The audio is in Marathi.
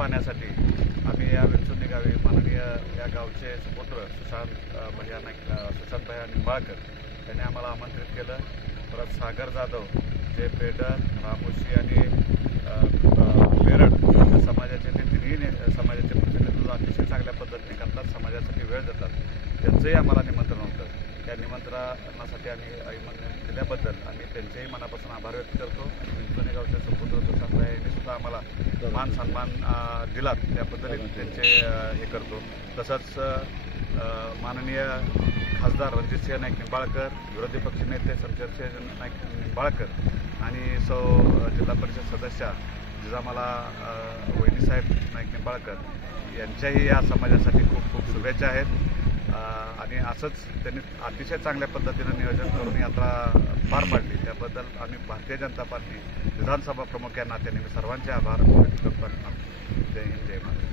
पाहण्यासाठी आम्ही या विंचुर्णी गावी माननीय या गावचे सुपुत्र सुशांत भैया निंबाळकर यांनी आम्हाला आमंत्रित केलं। परत सागर जाधव जे पेडर रामोशी आणि बेरड समाजाचे ते तिन्ही समाजाचे प्रतिनिधित्व अतिशय चांगल्या पद्धतीने करतात, समाजासाठी वेळ देतात, त्यांचंही आम्हाला निमंत्रण होतं। त्या निमंत्रणासाठी आम्ही आमंत्रण दिल्याबद्दल आम्ही त्यांचेही मनापासून आभार व्यक्त करतो। आणि विंचुर्णी गावचे सुपुत्र सुशांत भैया यांनी सुद्धा आम्हाला मान सन्मान दिलात त्याबद्दलही त्यांचे हे करतो। तसंच माननीय खासदार रणजितसिंह नाईक निंबाळकर, विरोधी पक्षनेते शमशेरसिंह नाईक निंबाळकर आणि जिल्हा परिषद सदस्य जिजामाला वहिनीसाहेब नाईक निंबाळकर यांच्याही या समाजासाठी खूप खूप शुभेच्छा आहेत। आणि असंच त्यांनी अतिशय चांगल्या पद्धतीनं नियोजन करून यात्रा पार पाडली, त्याबद्दल आम्ही भारतीय जनता पार्टी विधानसभा प्रमुख या नात्याने मी सर्वांचे आभार व्यक्त करतो। जय हिंद, जय महाराष्ट्र।